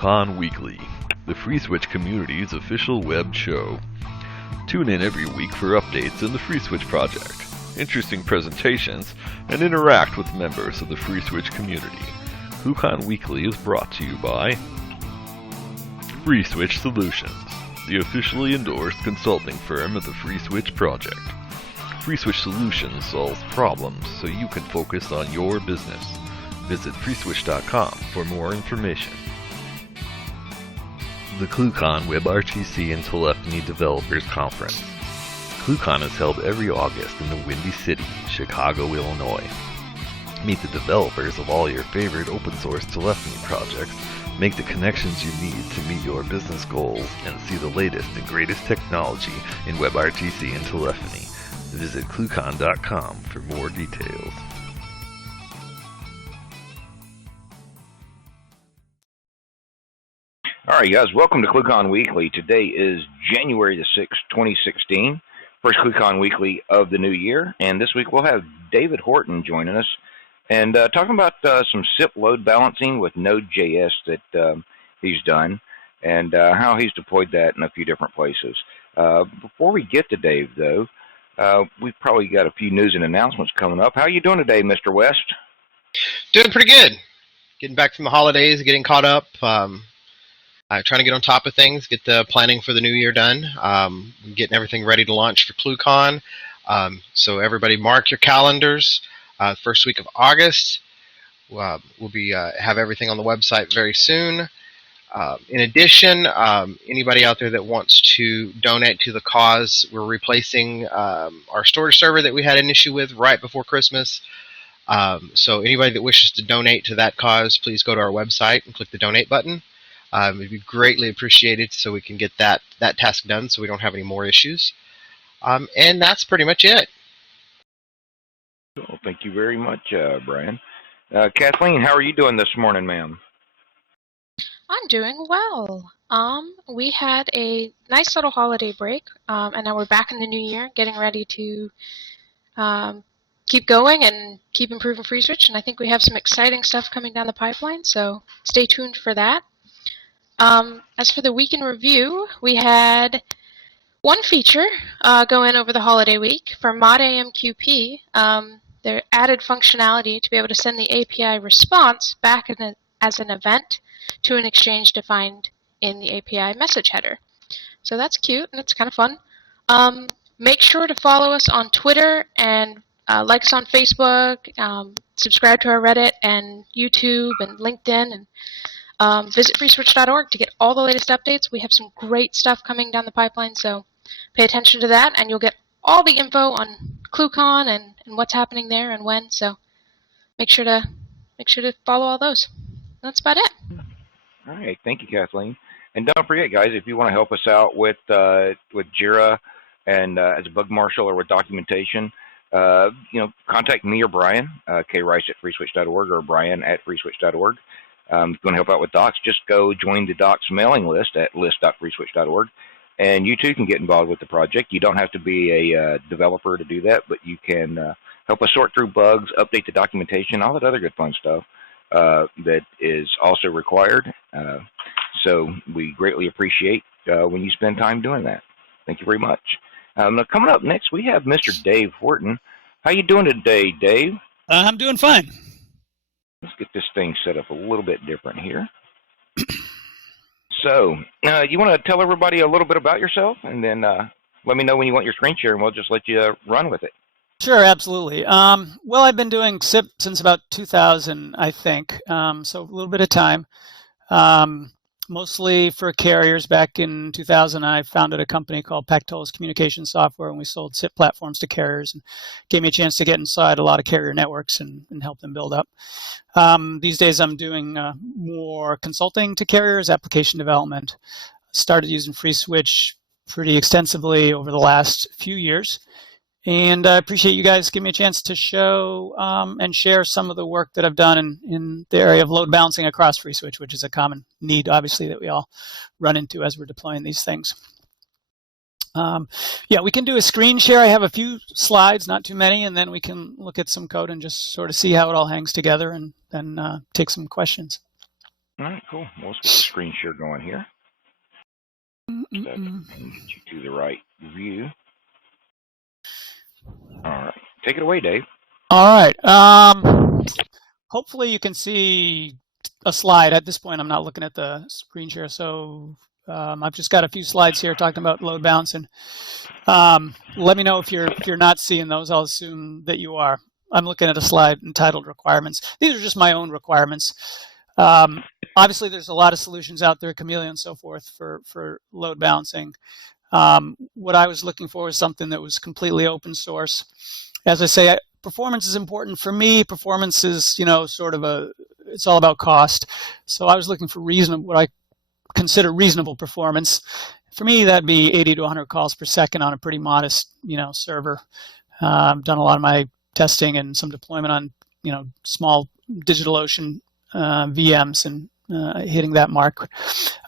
ClueCon Weekly, the FreeSWITCH community's official web show. Tune in every week for updates in the FreeSWITCH project, interesting presentations, and interact with members of the FreeSWITCH community. ClueCon Weekly is brought to you by FreeSWITCH Solutions, the officially endorsed consulting firm of the FreeSWITCH project. FreeSWITCH Solutions solves problems so you can focus on your business. Visit FreeSWITCH.com for more information. The ClueCon WebRTC and Telephony Developers Conference. ClueCon is held every August in the Windy City, Chicago, Illinois. Meet the developers of all your favorite open source telephony projects, make the connections you need to meet your business goals, and see the latest and greatest technology in WebRTC and telephony. Visit ClueCon.com for more details. All right, guys, welcome to ClueCon Weekly. Today is January the 6th, 2016, first ClueCon Weekly of the new year. And this week we'll have David Horton joining us and talking about some SIP load balancing with Node.js that he's done and how he's deployed that in a few different places. Before we get to Dave, though, we've probably got a few news and announcements coming up. How are you doing today, Mr. West? Doing pretty good. Getting back from the holidays, getting caught up. Trying to get on top of things, get the planning for the new year done, getting everything ready to launch for ClueCon. So everybody mark your calendars. First week of August, we'll be have everything on the website very soon. In addition, anybody out there that wants to donate to the cause, we're replacing our storage server that we had an issue with right before Christmas. So anybody that wishes to donate to that cause, please go to our website and click the donate button. It'd be greatly appreciated so we can get that task done so we don't have any more issues. And that's pretty much it. Well, thank you very much, Brian. Kathleen, how are you doing this morning, ma'am? I'm doing well. We had a nice little holiday break, and now we're back in the new year, getting ready to keep going and keep improving FreeSWITCH. And I think we have some exciting stuff coming down the pipeline, so stay tuned for that. As for the week in review, we had one feature go in over the holiday week for ModAMQP. They added functionality to be able to send the API response back as an event to an exchange defined in the API message header. So that's cute and it's kind of fun. Make sure to follow us on Twitter and like us on Facebook, subscribe to our Reddit and YouTube and LinkedIn, and visit FreeSWITCH.org to get all the latest updates. We have some great stuff coming down the pipeline, so pay attention to that, and you'll get all the info on ClueCon and what's happening there and when. So make sure to follow all those. That's about it. All right, thank you, Kathleen. And don't forget, guys, if you want to help us out with Jira and as a bug marshal or with documentation, contact me or Brian, krice@freeswitch.org or brian@freeswitch.org. If you want to help out with docs, just go join the docs mailing list at list.freeswitch.org, and you too can get involved with the project. You don't have to be a developer to do that, but you can help us sort through bugs, update the documentation, all that other good fun stuff that is also required. So we greatly appreciate when you spend time doing that. Thank you very much. Now coming up next, we have Mr. Dave Horton. How you doing today, Dave? I'm doing fine. Let's get this thing set up a little bit different here. So, you want to tell everybody a little bit about yourself, and then let me know when you want your screen share, and we'll just let you run with it. Sure, absolutely. Well, I've been doing SIP since about 2000, I think, so a little bit of time. Mostly for carriers. Back in 2000, I founded a company called Pactolus Communication Software, and we sold SIP platforms to carriers, and gave me a chance to get inside a lot of carrier networks and help them build up. These days, I'm doing more consulting to carriers, application development. Started using FreeSWITCH pretty extensively over the last few years. And I appreciate you guys giving me a chance to show and share some of the work that I've done in the area of load balancing across FreeSWITCH, which is a common need, obviously, that we all run into as we're deploying these things. Yeah, we can do a screen share. I have a few slides, not too many, and then we can look at some code and just sort of see how it all hangs together and then take some questions. All right, cool. We'll get the screen share going here. And get you to the right view. All right. Take it away, Dave. All right. Hopefully you can see a slide. At this point, I'm not looking at the screen share, so I've just got a few slides here talking about load balancing. Let me know if you're not seeing those. I'll assume that you are. I'm looking at a slide entitled Requirements. These are just my own requirements. Obviously, there's a lot of solutions out there, Chameleon and so forth, for load balancing. What I was looking for was something that was completely open source. As I say, performance is important for me. Performance is, sort of it's all about cost. So I was looking for what I consider reasonable performance. For me, that'd be 80 to 100 calls per second on a pretty modest, server. I've done a lot of my testing and some deployment on, small DigitalOcean VMs and hitting that mark.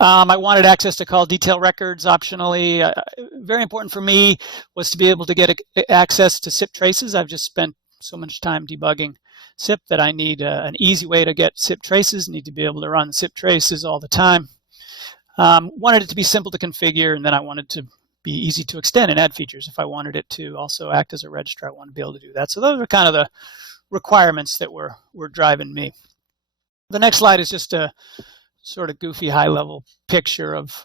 I wanted access to call detail records optionally. Very important for me was to be able to get access to SIP traces. I've just spent so much time debugging SIP that I need an easy way to get SIP traces, need to be able to run SIP traces all the time. Wanted it to be simple to configure, and then I wanted to be easy to extend and add features. If I wanted it to also act as a registrar, I wanted to be able to do that. So those are kind of the requirements that were driving me. The next slide is just a sort of goofy high-level picture of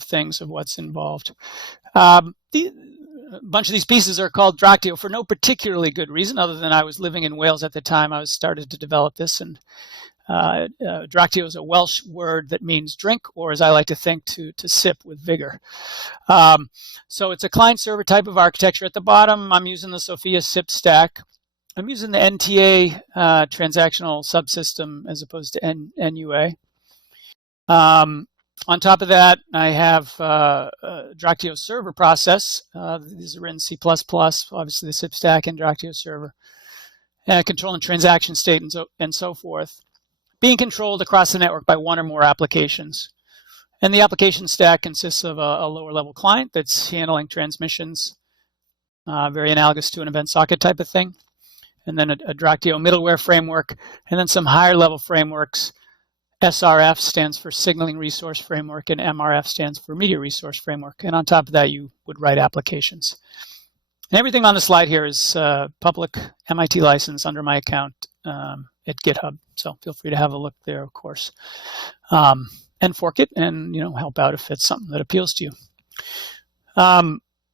things, of what's involved. A bunch of these pieces are called Dractio for no particularly good reason, other than I was living in Wales at the time I started to develop this. And Dractio is a Welsh word that means drink, or as I like to think, to sip with vigor. So it's a client-server type of architecture. At the bottom, I'm using the Sophia SIP stack. I'm using the NTA transactional subsystem as opposed to NUA. On top of that, I have Dractio server process. These are in C++, obviously the SIP stack and Dractio server. Controlling transaction state and so forth. Being controlled across the network by one or more applications. And the application stack consists of a lower level client that's handling transmissions, very analogous to an event socket type of thing. And then a Dractio middleware framework, and then some higher level frameworks. SRF stands for Signaling Resource Framework, and MRF stands for Media Resource Framework. And on top of that, you would write applications. And everything on the slide here is public MIT license under my account at GitHub. So feel free to have a look there, of course. And fork it and help out if it's something that appeals to you.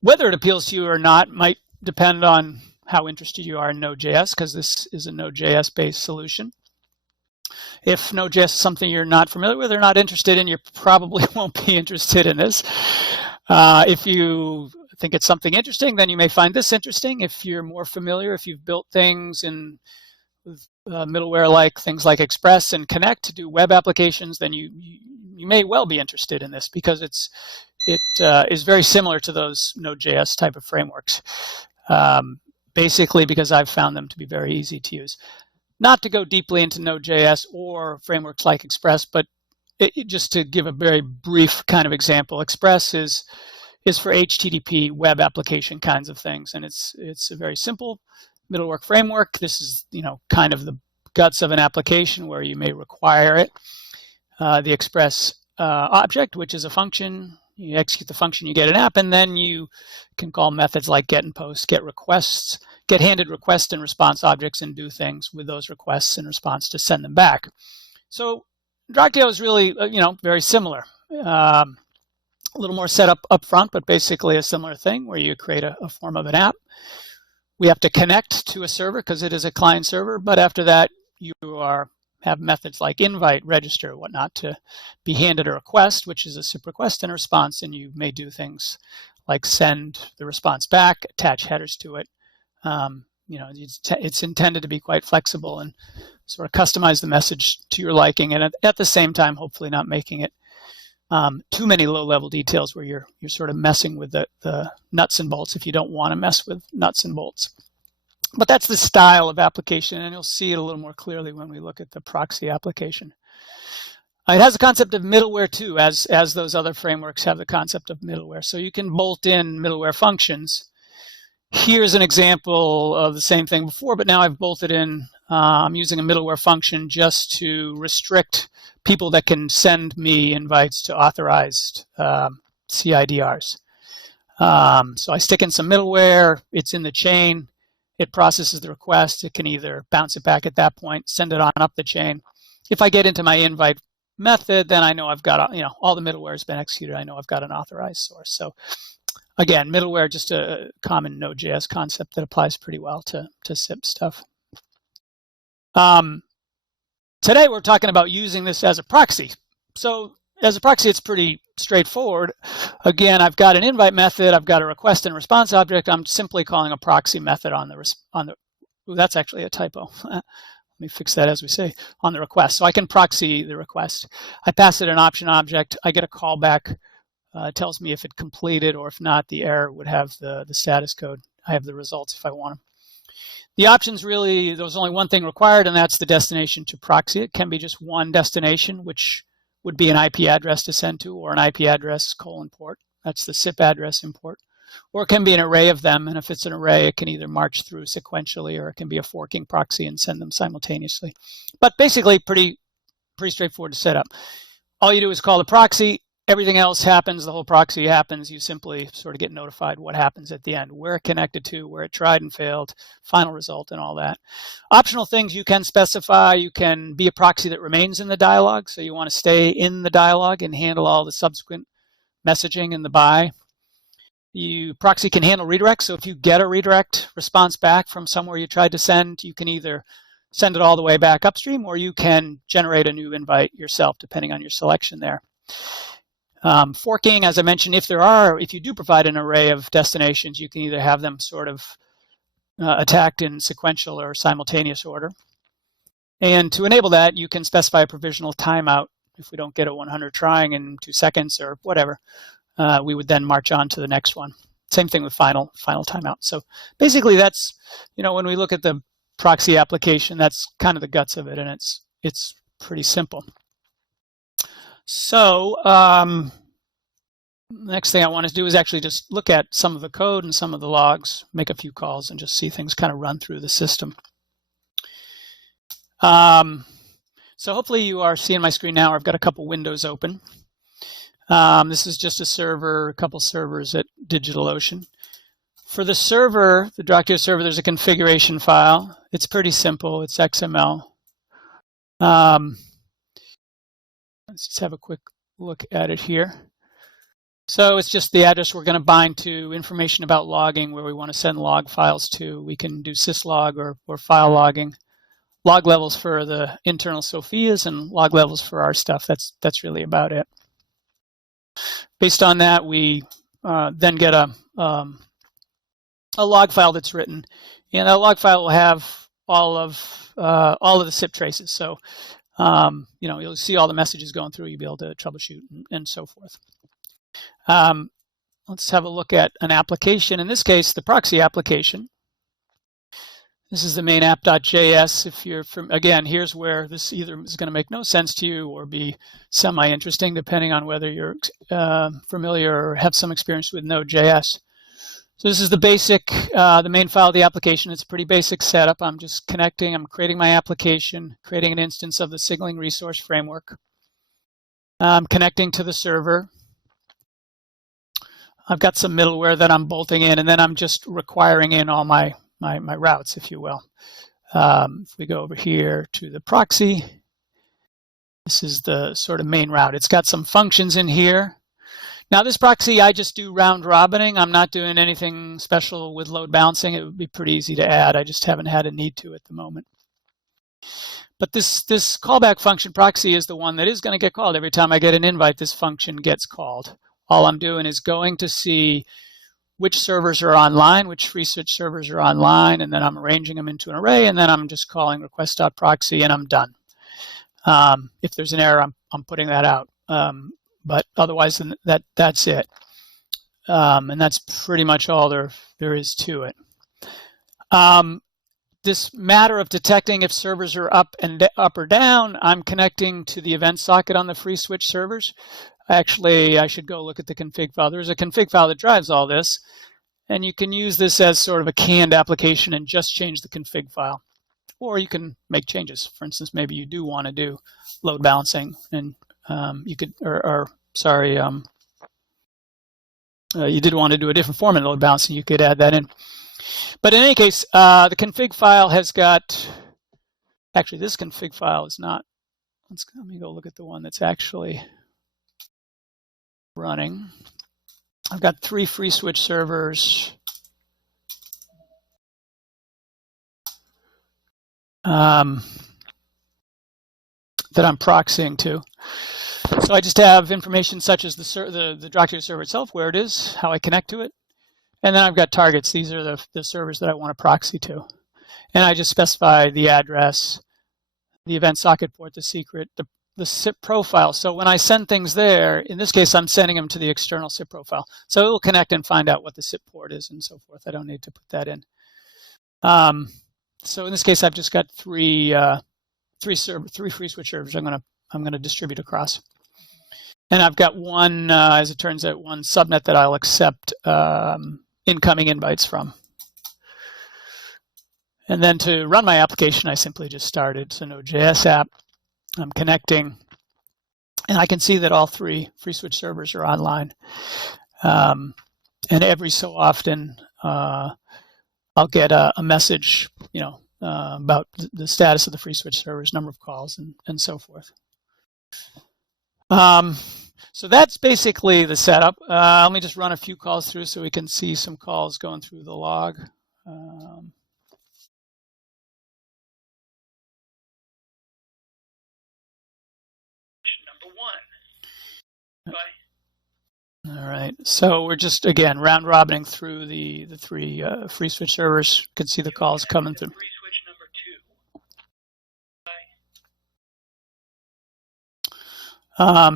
Whether it appeals to you or not might depend on how interested you are in Node.js, because this is a Node.js-based solution. If Node.js is something you're not familiar with or not interested in, you probably won't be interested in this. If you think it's something interesting, then you may find this interesting. If you're more familiar, if you've built things in middleware like things like Express and Connect to do web applications, then you may well be interested in this, because it is very similar to those Node.js type of frameworks. Basically because I've found them to be very easy to use. Not to go deeply into Node.js or frameworks like Express, but just to give a very brief kind of example, Express is for HTTP web application kinds of things, and it's a very simple middleware framework. This is kind of the guts of an application where you may require it. The Express object, which is a function. You execute the function, you get an app, and then you can call methods like get and post, get requests, get handed request and response objects, and do things with those requests and response to send them back. So Dractio is really, very similar. A little more set up front, but basically a similar thing where you create a form of an app. We have to connect to a server because it is a client server, but after that, you have methods like invite, register, whatnot to be handed a request, which is a SIP request and a response, and you may do things like send the response back, attach headers to it. It's intended to be quite flexible and sort of customize the message to your liking, and at the same time, hopefully not making it too many low-level details where you're sort of messing with the nuts and bolts if you don't want to mess with nuts and bolts. But that's the style of application, and you'll see it a little more clearly when we look at the proxy application. It has a concept of middleware too, as those other frameworks have the concept of middleware. So you can bolt in middleware functions. Here's an example of the same thing before, but now I've bolted in I'm using a middleware function just to restrict people that can send me invites to authorized CIDRs. So I stick in some middleware, it's in the chain, it processes the request, it can either bounce it back at that point, send it on up the chain. If I get into my invite method, then I know I've got, all the middleware has been executed, I know I've got an authorized source. So again, middleware, just a common Node.js concept that applies pretty well to SIP stuff. Today we're talking about using this as a proxy. So as a proxy, it's pretty straightforward. Again, I've got an invite method, I've got a request and response object. I'm simply calling a proxy method on the ooh, that's actually a typo. Let me fix that as we say, on the request. So I can proxy the request. I pass it an option object, I get a callback. It tells me if it completed, or if not, the error would have the status code. I have the results if I want them. The options really, there's only one thing required, and that's the destination to proxy. It can be just one destination, which would be an IP address to send to, or an IP address : port. That's the SIP address import. Or it can be an array of them, and if it's an array, it can either march through sequentially, or it can be a forking proxy and send them simultaneously. But basically, pretty straightforward to set up. All you do is call the proxy. Everything else happens, the whole proxy happens. You simply sort of get notified what happens at the end, where it connected to, where it tried and failed, final result, and all that. Optional things you can specify. You can be a proxy that remains in the dialog. So you want to stay in the dialog and handle all the subsequent messaging in the by. Proxy can handle redirects. So if you get a redirect response back from somewhere you tried to send, you can either send it all the way back upstream, or you can generate a new invite yourself, depending on your selection there. Forking, as I mentioned, if you do provide an array of destinations, you can either have them sort of attacked in sequential or simultaneous order. And to enable that, you can specify a provisional timeout. If we don't get a 100 trying in 2 seconds or whatever, we would then march on to the next one. Same thing with final timeout. So basically that's, when we look at the proxy application, that's kind of the guts of it, and it's pretty simple. So next thing I want to do is actually just look at some of the code and some of the logs, make a few calls, and just see things kind of run through the system. So hopefully you are seeing my screen now. I've got a couple windows open. This is just a couple servers at DigitalOcean. For the server, the Dracula server, there's a configuration file. It's pretty simple. It's XML. Let's just have a quick look at it here. So it's just the address we're going to bind to, information about logging, where we want to send log files to. We can do syslog or file logging. Log levels for the internal Sophias and log levels for our stuff. That's really about it. Based on that, we then get a log file that's written, and that log file will have all of the SIP traces. So you'll see all the messages going through. You'll be able to troubleshoot and so forth. Let's have a look at an application. In this case, the proxy application. This is the main app.js. If you're again, here's where this either is going to make no sense to you or be semi-interesting, depending on whether you're familiar or have some experience with Node.js. So this is the basic, the main file of the application. It's a pretty basic setup. I'm just connecting. I'm creating my application, creating an instance of the signaling resource framework. I'm connecting to the server. I've got some middleware that I'm bolting in, and then I'm just requiring in all my routes, if you will. If we go over here to the proxy, this is the sort of main route. It's got some functions in here. Now this proxy, I just do round robining. I'm not doing anything special with load balancing. It would be pretty easy to add. I just haven't had a need to at the moment. But this callback function proxy is the one that is going to get called. Every time I get an invite, this function gets called. All I'm doing is going to see which servers are online, which FreeSWITCH servers are online, and then I'm arranging them into an array, and then I'm just calling request.proxy, and I'm done. If there's an error, I'm putting that out. But otherwise, that's it. And that's pretty much all there is to it. This matter of detecting if servers are up or down, I'm connecting to the event socket on the FreeSWITCH servers. Actually, I should go look at the config file. There's a config file that drives all this, and you can use this as sort of a canned application and just change the config file. or you can make changes. For instance, maybe you do want to do load balancing, and you could, you did want to do a different form of load balancing, you could add that in. But in any case, the config file has got, actually this config file is not, let me go look at the one that's actually running. I've got 3 FreeSWITCH servers. That I'm proxying to. So I just have information such as the Dracula server itself, where it is, how I connect to it. And then I've got targets. These are the servers that I want to proxy to. And I just specify the address, the event socket port, the secret, the SIP profile. So when I send things there, in this case, I'm sending them to the external SIP profile. So it will connect and find out what the SIP port is and so forth. I don't need to put that in. So in this case, I've just got three FreeSWITCH servers I'm going to distribute across. And I've got one, as it turns out, one subnet that I'll accept incoming invites from. And then to run my application, I simply just started. So Node.js app, I'm connecting. And I can see that all 3 FreeSWITCH servers are online. And every so often, I'll get a message, about the status of the FreeSWITCH servers, number of calls, and so forth. So that's basically the setup. Let me just run a few calls through so we can see some calls going through the log. Number 1. Bye. All right, so we're just, again, round robining through the 3 FreeSWITCH servers. You can see the calls coming through. FreeSWITCH number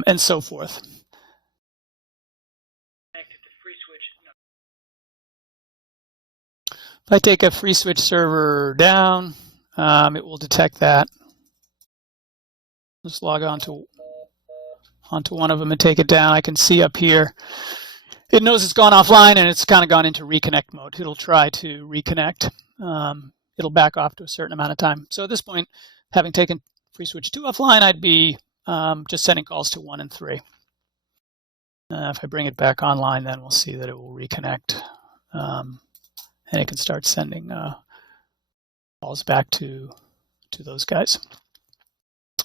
2. And so forth. If I take a FreeSWITCH server down, it will detect that. Just log on to onto one of them and take it down. I can see up here, it knows it's gone offline and it's kind of gone into reconnect mode. It'll try to reconnect. It'll back off to a certain amount of time. So at this point, having taken FreeSWITCH 2 offline, I'd be just sending calls to 1 and 3. If I bring it back online, then we'll see that it will reconnect. And it can start sending calls back to those guys.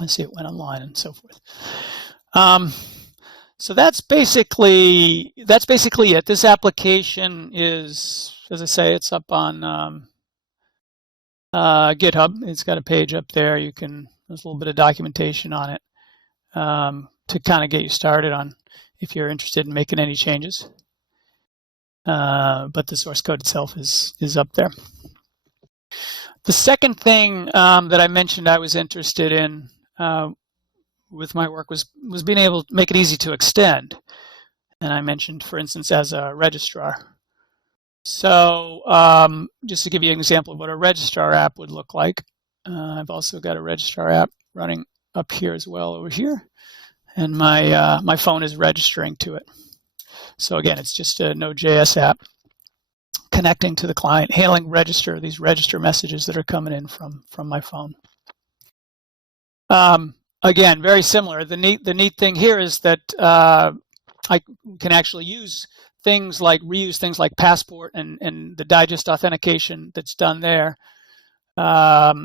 Let's see, it went online and so forth. So that's basically it. This application is, as I say, it's up on GitHub. It's got a page up there. There's a little bit of documentation on it to kind of get you started on if you're interested in making any changes. But the source code itself is up there. The second thing that I mentioned I was interested in with my work was being able to make it easy to extend. And I mentioned, for instance, as a registrar. So just to give you an example of what a registrar app would look like, I've also got a registrar app running up here as well over here. And my phone is registering to it. So again, it's just a Node.js app connecting to the client, handling these register messages that are coming in from my phone. Again, very similar. The neat thing here is that I can actually reuse things like Passport and the digest authentication that's done there.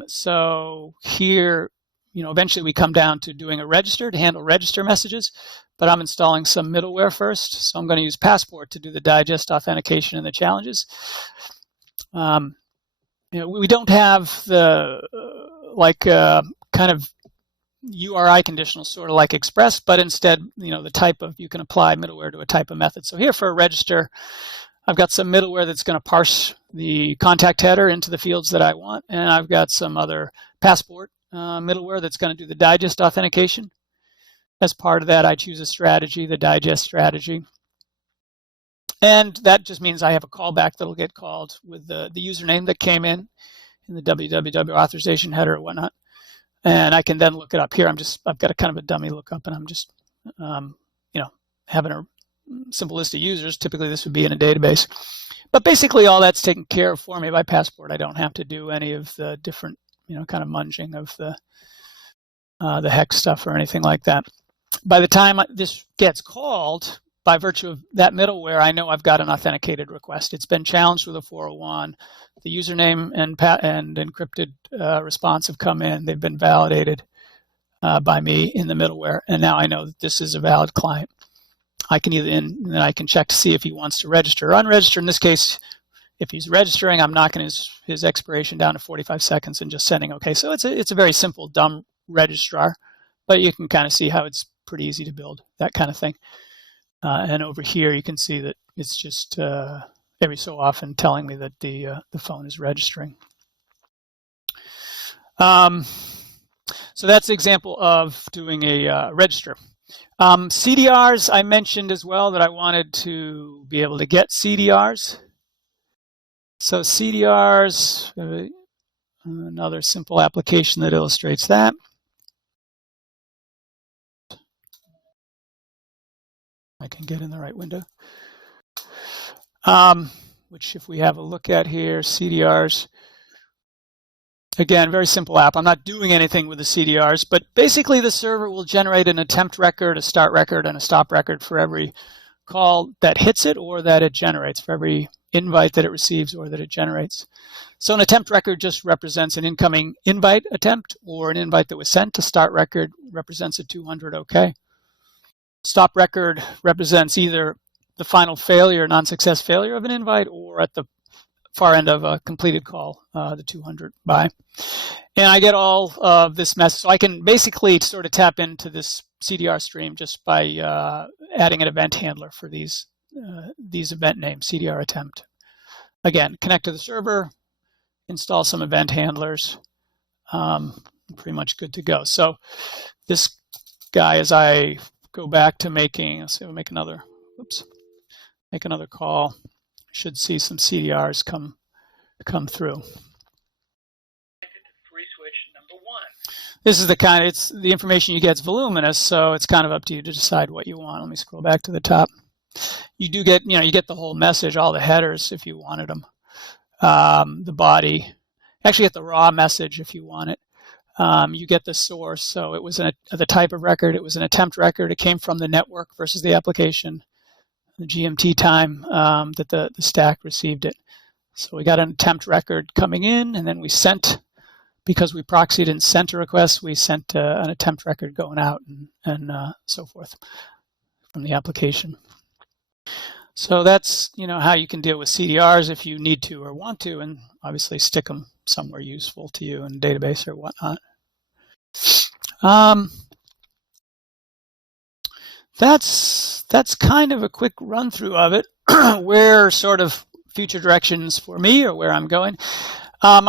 So here, eventually we come down to doing a register to handle register messages, but I'm installing some middleware first. So I'm going to use Passport to do the digest authentication and the challenges. We don't have the kind of URI conditional, sort of like Express, but instead, the type of, you can apply middleware to a type of method. So here for a register, I've got some middleware that's going to parse the contact header into the fields that I want, and I've got some other Passport middleware that's going to do the digest authentication. As part of that, I choose a strategy, the digest strategy. And that just means I have a callback that'll get called with the username that came in the www authorization header or whatnot. And I can then look it up here. I've got a kind of a dummy lookup, and I'm just, having a simple list of users. Typically, this would be in a database. But basically, all that's taken care of for me by Passport. I don't have to do any of the different kind of munging of the hex stuff or anything like that. By the time this gets called, by virtue of that middleware, I know I've got an authenticated request. It's been challenged with a 401. The username and encrypted response have come in. They've been validated by me in the middleware, and now I know that this is a valid client. I can then I can check to see if he wants to register or unregister. In this case, if he's registering, I'm knocking his expiration down to 45 seconds and just sending OK. So it's a very simple, dumb registrar, but you can kind of see how it's pretty easy to build that kind of thing. And over here, you can see that it's just every so often telling me that the phone is registering. So that's an example of doing a register. CDRs, I mentioned as well that I wanted to be able to get CDRs. So CDRs, another simple application that illustrates that. I can get in the right window. Which if we have a look at here, CDRs, again, very simple app. I'm not doing anything with the CDRs, but basically the server will generate an attempt record, a start record, and a stop record for every call that hits it or that it generates, for every invite that it receives or that it generates. So an attempt record just represents an incoming invite attempt or an invite that was sent. A start record represents a 200 OK. Stop record represents either the final failure, non-success failure of an invite, or at the far end of a completed call, the 200 by. And I get all of this message. So I can basically sort of tap into this CDR stream just by adding an event handler for these event names, CDR attempt. Again, connect to the server, install some event handlers, pretty much good to go. So this guy, as I go back to making, let's say we'll make another call, should see some CDRs come through. This is the information you get is voluminous, so it's kind of up to you to decide what you want. Let me scroll back to the top. You do get, you get the whole message, all the headers if you wanted them. The body, actually get the raw message if you want it. You get the source, so it was the type of record, it was an attempt record, it came from the network versus the application, the GMT time that the stack received it. So we got an attempt record coming in, and then we sent, because we proxied and sent a request, we sent an attempt record going out and so forth from the application. So that's how you can deal with CDRs if you need to or want to, and obviously stick them somewhere useful to you in a database or whatnot. That's kind of a quick run through of it. Where sort of future directions for me or where I'm going. I'm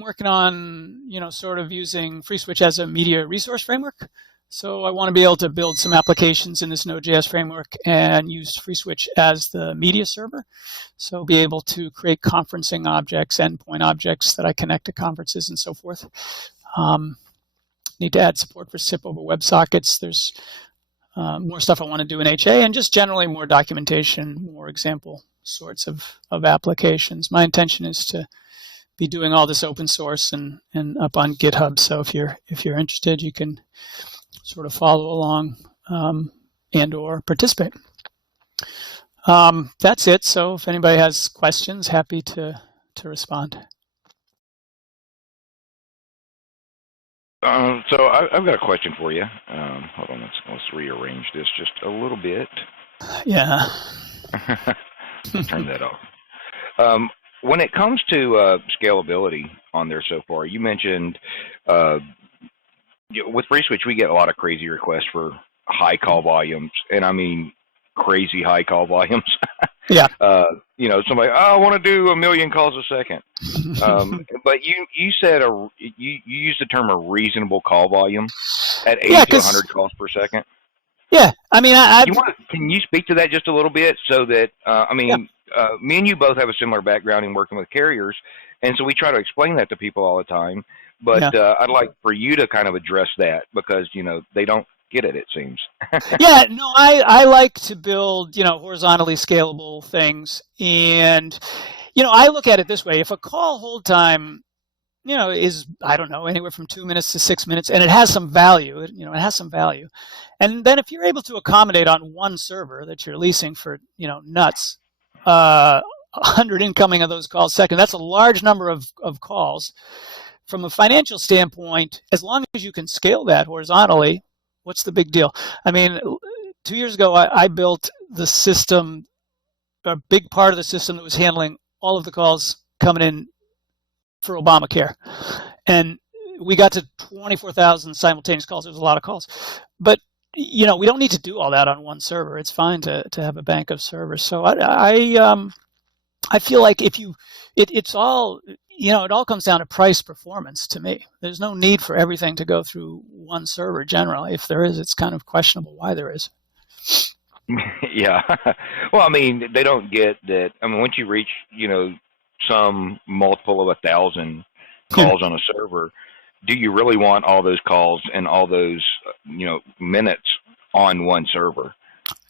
working on sort of using FreeSWITCH as a media resource framework. So I want to be able to build some applications in this Node.js framework and use FreeSWITCH as the media server. So be able to create conferencing objects, endpoint objects that I connect to conferences and so forth. Need to add support for SIP over WebSockets. There's more stuff I want to do in HA, and just generally more documentation, more example sorts of applications. My intention is to be doing all this open source and up on GitHub. So if you're interested, you can sort of follow along and or participate. That's it. So if anybody has questions, happy to respond. So I've got a question for you. Hold on, let's rearrange this just a little bit. Yeah. Turn that off. When it comes to scalability on there so far, you mentioned with FreeSWITCH we get a lot of crazy requests for high call volumes, and I mean crazy high call volumes. Yeah. Somebody, I want to do 1 million calls a second. But you said you used the term a reasonable call volume at 80 to 100 calls per second. Yeah, I mean, can you speak to that just a little bit so that me and you both have a similar background in working with carriers, and so we try to explain that to people all the time. But I'd like for you to kind of address that because they don't get it seems. Yeah, no, I like to build horizontally scalable things, and I look at it this way: if a call hold time, is, I don't know, anywhere from 2 minutes to 6 minutes, and it has some value. It has some value. And then if you're able to accommodate on one server that you're leasing for, nuts, 100 incoming of those calls a second, that's a large number of calls. From a financial standpoint, as long as you can scale that horizontally, what's the big deal? I mean, 2 years ago, I built the system, a big part of the system that was handling all of the calls coming in for Obamacare. And we got to 24,000 simultaneous calls. It was a lot of calls. But, we don't need to do all that on one server. It's fine to have a bank of servers. So I feel like it's all, it all comes down to price performance to me. There's no need for everything to go through one server generally. If there is, it's kind of questionable why there is. Yeah. Well, I mean, they don't get that. I mean, once you reach, some multiple of 1,000 calls on a server, do you really want all those calls and all those, minutes on one server?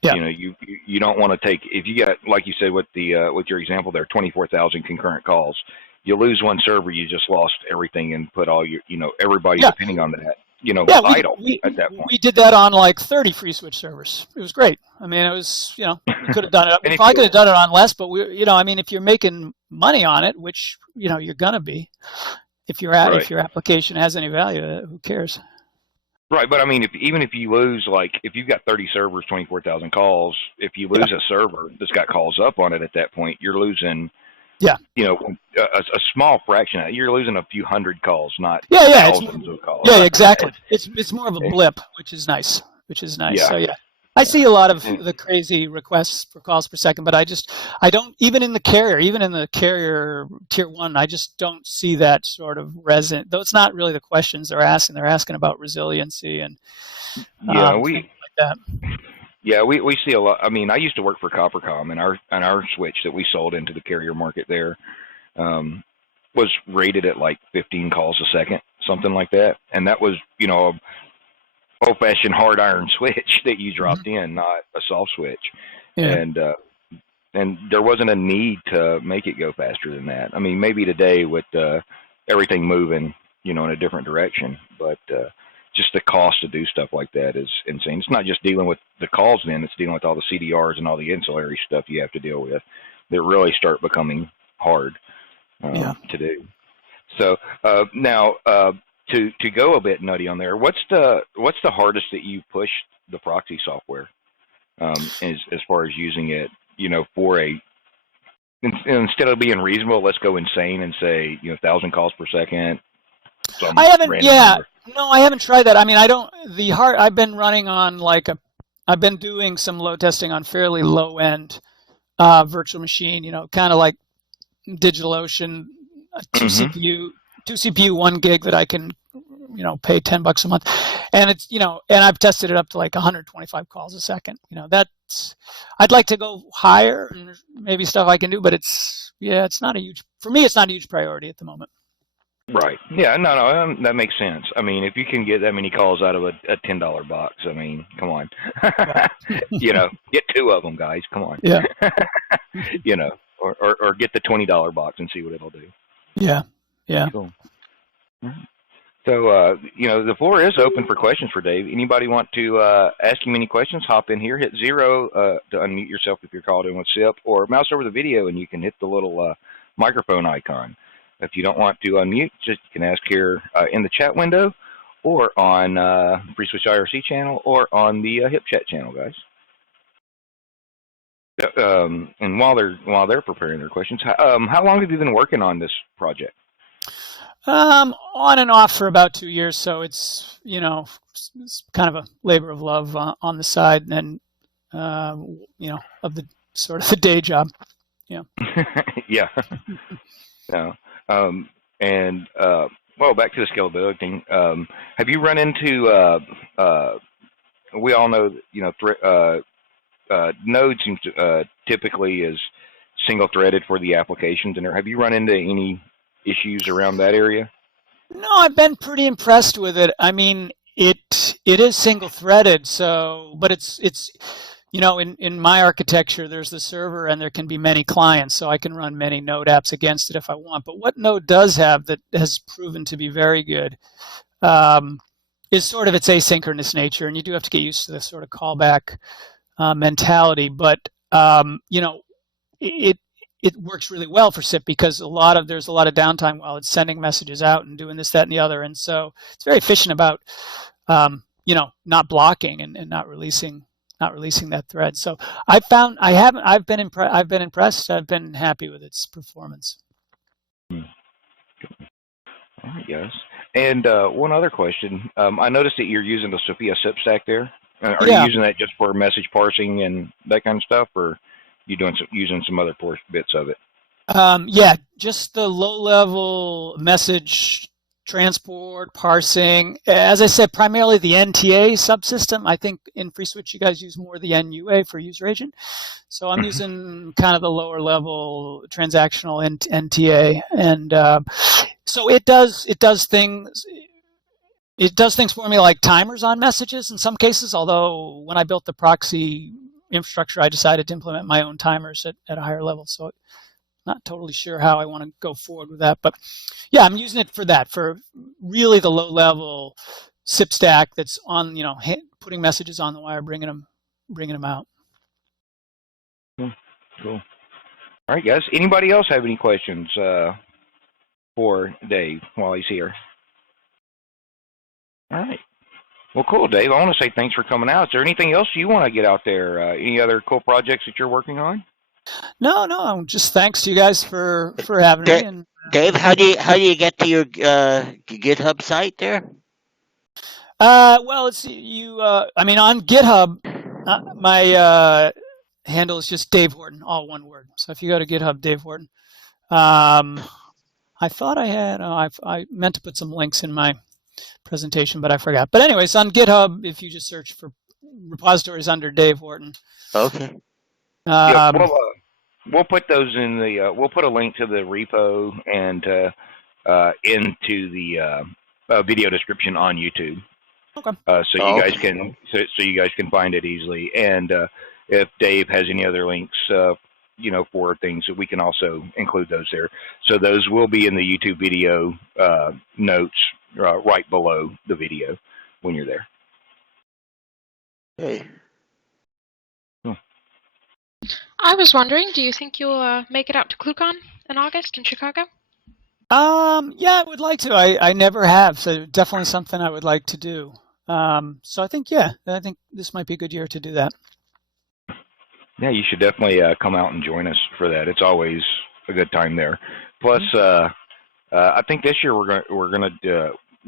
Yeah. You don't want to take, if you got, like you said with your example there, 24,000 concurrent calls, you lose one server, you just lost everything and put all your, everybody depending on that, idle at that point. We did that on like 30 FreeSWITCH servers. It was great. I mean, it was, we could have done it. We probably could have done it on less, but if you're making money on it, which, you're going to be, if your application has any value, who cares? Right, but I mean, even if you lose, if you've got 30 servers, 24,000 calls, if you lose a server that's got calls up on it at that point, you're losing, a small fraction. You're losing a few hundred calls, not thousands of calls. Yeah, exactly. It's more of a blip, which is nice. Yeah. So I see a lot of the crazy requests for calls per second, but I don't, even in the carrier tier 1, I just don't see that sort of resonant, though it's not really the questions they're asking. They're asking about resiliency and things like that. Yeah, we see a lot. I mean, I used to work for Coppercom, and our switch that we sold into the carrier market there was rated at like 15 calls a second, something like that. And that was, old-fashioned hard iron switch that you dropped in, not a soft switch. Yeah. And there wasn't a need to make it go faster than that. I mean, maybe today with everything moving, in a different direction, but just the cost to do stuff like that is insane. It's not just dealing with the calls then, it's dealing with all the CDRs and all the ancillary stuff you have to deal with that really start becoming hard to do. So now to go a bit nutty on there, what's the hardest that you pushed the proxy software as far as using it, for instead of being reasonable, let's go insane and say, 1,000 calls per second. I haven't tried that. I mean, I've been running on I've been doing some load testing on fairly low end virtual machine, kind of like DigitalOcean, two CPU, 1 gig that I can, pay $10 a month. And it's, and I've tested it up to like 125 calls a second. I'd like to go higher and maybe stuff I can do, but it's not for me, it's not a huge priority at the moment. Right. Yeah, no, that makes sense. I mean, if you can get that many calls out of a $10 box, I mean, come on. Get 2 of them, guys. Come on. Yeah. Or get the $20 box and see what it'll do. Yeah. Yeah. Cool. So, the floor is open for questions for Dave. Anybody want to ask him any questions? Hop in here, hit 0 to unmute yourself if you're called in with SIP, or mouse over the video and you can hit the little microphone icon. If you don't want to unmute, you can ask here in the chat window, or on FreeSWITCH IRC channel, or on the HIP chat channel, guys. And while they're preparing their questions, how long have you been working on this project? On and off for about 2 years, so it's it's kind of a labor of love on the side, and of the sort of the day job. Yeah. Yeah. No. Well, back to the scalability thing. Have you run into? We all know, Node seems to typically is single-threaded for the applications. And have you run into any issues around that area? No, I've been pretty impressed with it. I mean, it is single-threaded, but it's in my architecture, there's the server and there can be many clients, so I can run many Node apps against it if I want. But what Node does have that has proven to be very good is sort of its asynchronous nature, and you do have to get used to this sort of callback mentality. But it works really well for SIP because there's a lot of downtime while it's sending messages out and doing this, that, and the other, and so it's very efficient about not blocking and not releasing that thread. So I've been impressed. I've been happy with its performance. All right, guys. And one other question. I noticed that you're using the Sophia SIP stack there. Are you using that just for message parsing and that kind of stuff, or are you using some other bits of it? Just the low-level message transport, parsing. As I said, primarily the NTA subsystem. I think in FreeSWITCH you guys use more the NUA for user agent. So I'm using kind of the lower level transactional NTA, and so it does things. It does things for me like timers on messages in some cases. Although when I built the proxy infrastructure, I decided to implement my own timers at a higher level. So not totally sure how I want to go forward with that, but yeah, I'm using it for that, for really the low-level SIP stack that's on, putting messages on the wire, bringing them out. Cool. All right, guys. Anybody else have any questions for Dave while he's here? All right. Well, cool, Dave. I want to say thanks for coming out. Is there anything else you want to get out there? Any other cool projects that you're working on? No. Just thanks to you guys for having me. And, Dave, how do you get to your GitHub site there? Well, it's you. On GitHub, my handle is just Dave Horton, all one word. So if you go to GitHub, Dave Horton. I thought I had. I meant to put some links in my presentation, but I forgot. But anyways, on GitHub, if you just search for repositories under Dave Horton. Okay. We'll put those in the. We'll put a link to the repo and into the video description on YouTube. Okay. So you guys can find it easily. And if Dave has any other links, for things, we can also include those there. So those will be in the YouTube video notes right below the video when you're there. Hey. I was wondering, do you think you'll make it out to ClueCon in August in Chicago? Yeah, I would like to. I never have, so definitely something I would like to do. So I think this might be a good year to do that. Yeah, you should definitely come out and join us for that. It's always a good time there. Plus, I think this year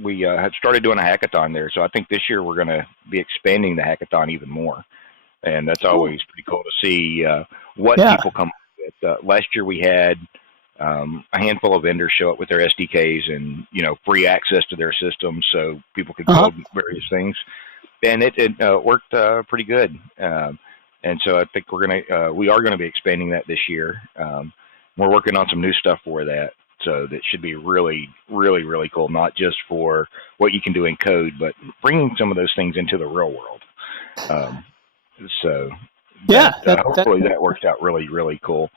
we had started doing a hackathon there, so I think this year we're gonna be expanding the hackathon even more. And that's always pretty cool to see what people come up with. Last year we had a handful of vendors show up with their SDKs and free access to their systems, so people could build various things, and it worked pretty good. And so I think we are gonna be expanding that this year. We're working on some new stuff for that, so that should be really, really, really cool. Not just for what you can do in code, but bringing some of those things into the real world. So hopefully that works out really, really cool.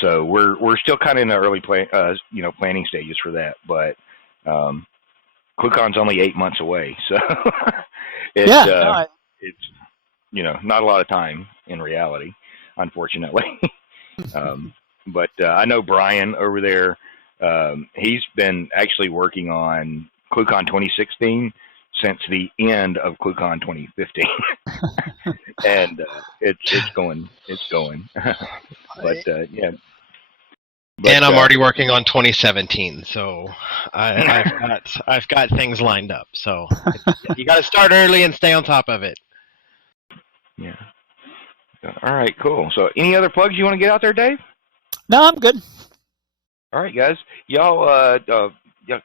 So we're still kind of in the early planning stages for that, but ClueCon's only 8 months away, so it's not a lot of time in reality, unfortunately. But I know Brian over there. He's been actually working on ClueCon 2016 since the end of ClueCon 2015, and it's going. But yeah. But, and I'm already working on 2017, so I've got things lined up. So you got to start early and stay on top of it. Yeah. All right, cool. So any other plugs you want to get out there, Dave? No, I'm good. All right, guys. Y'all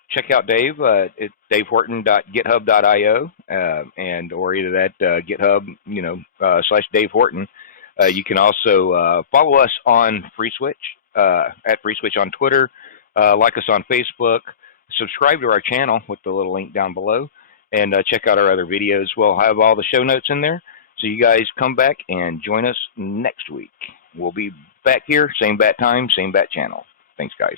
check out Dave at davehorton.github.io and or either that GitHub, / Dave Horton. You can also follow us on FreeSWITCH at FreeSWITCH on Twitter. Like us on Facebook. Subscribe to our channel with the little link down below, and check out our other videos. We'll have all the show notes in there. So you guys come back and join us next week. We'll be back here, same bat time, same bat channel. Thanks, guys.